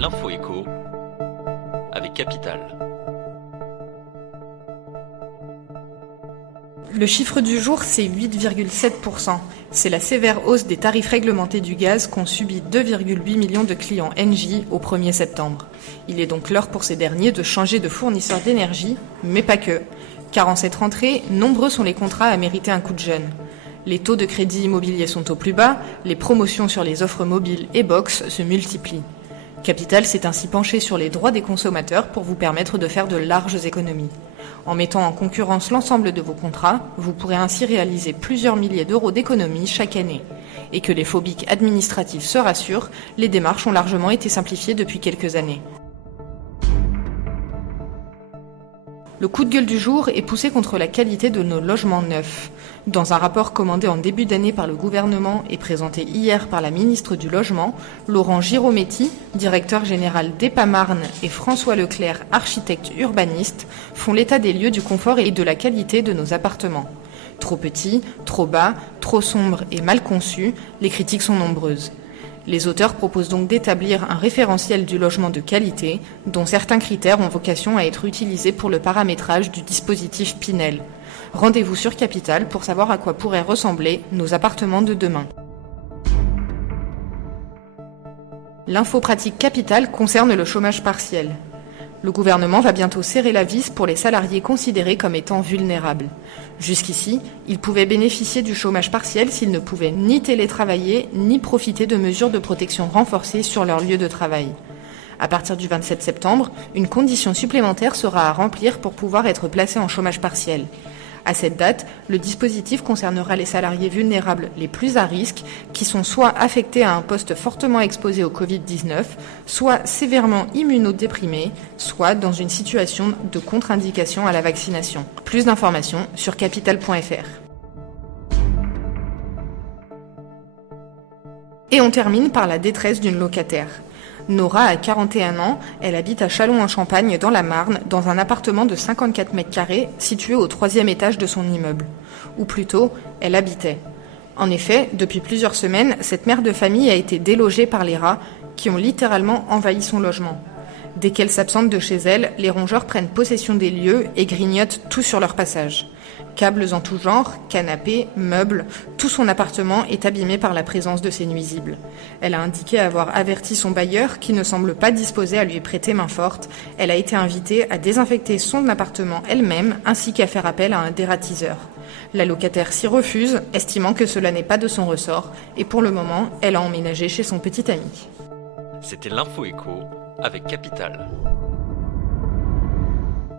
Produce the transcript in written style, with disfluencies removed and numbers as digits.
L'info écho avec Capital. Le chiffre du jour, c'est 8,7%. C'est la sévère hausse des tarifs réglementés du gaz qu'ont subi 2,8 millions de clients Engie au 1er septembre. Il est donc l'heure pour ces derniers de changer de fournisseur d'énergie, mais pas que. Car en cette rentrée, nombreux sont les contrats à mériter un coup de jeune. Les taux de crédit immobilier sont au plus bas, les promotions sur les offres mobiles et box se multiplient. Capital s'est ainsi penché sur les droits des consommateurs pour vous permettre de faire de larges économies. En mettant en concurrence l'ensemble de vos contrats, vous pourrez ainsi réaliser plusieurs milliers d'euros d'économies chaque année. Et que les phobiques administratifs se rassurent, les démarches ont largement été simplifiées depuis quelques années. Le coup de gueule du jour est poussé contre la qualité de nos logements neufs. Dans un rapport commandé en début d'année par le gouvernement et présenté hier par la ministre du Logement, Laurent Girometti, directeur général d'EPA-Marne, et François Leclerc, architecte urbaniste, font l'état des lieux du confort et de la qualité de nos appartements. Trop petits, trop bas, trop sombres et mal conçus, les critiques sont nombreuses. Les auteurs proposent donc d'établir un référentiel du logement de qualité, dont certains critères ont vocation à être utilisés pour le paramétrage du dispositif Pinel. Rendez-vous sur Capital pour savoir à quoi pourraient ressembler nos appartements de demain. L'info pratique Capital concerne le chômage partiel. Le gouvernement va bientôt serrer la vis pour les salariés considérés comme étant vulnérables. Jusqu'ici, ils pouvaient bénéficier du chômage partiel s'ils ne pouvaient ni télétravailler, ni profiter de mesures de protection renforcées sur leur lieu de travail. À partir du 27 septembre, une condition supplémentaire sera à remplir pour pouvoir être placé en chômage partiel. À cette date, le dispositif concernera les salariés vulnérables les plus à risque, qui sont soit affectés à un poste fortement exposé au Covid-19, soit sévèrement immunodéprimés, soit dans une situation de contre-indication à la vaccination. Plus d'informations sur capital.fr. Et on termine par la détresse d'une locataire. Nora a 41 ans, elle habite à Châlons-en-Champagne dans la Marne, dans un appartement de 54 mètres carrés situé au 3e étage de son immeuble. Ou plutôt, elle habitait. En effet, depuis plusieurs semaines, cette mère de famille a été délogée par les rats qui ont littéralement envahi son logement. Dès qu'elle s'absente de chez elle, les rongeurs prennent possession des lieux et grignotent tout sur leur passage. Câbles en tout genre, canapés, meubles, tout son appartement est abîmé par la présence de ces nuisibles. Elle a indiqué avoir averti son bailleur qui ne semble pas disposé à lui prêter main forte. Elle a été invitée à désinfecter son appartement elle-même ainsi qu'à faire appel à un dératiseur. La locataire s'y refuse, estimant que cela n'est pas de son ressort et pour le moment, elle a emménagé chez son petit ami. C'était l'info écho avec Capital.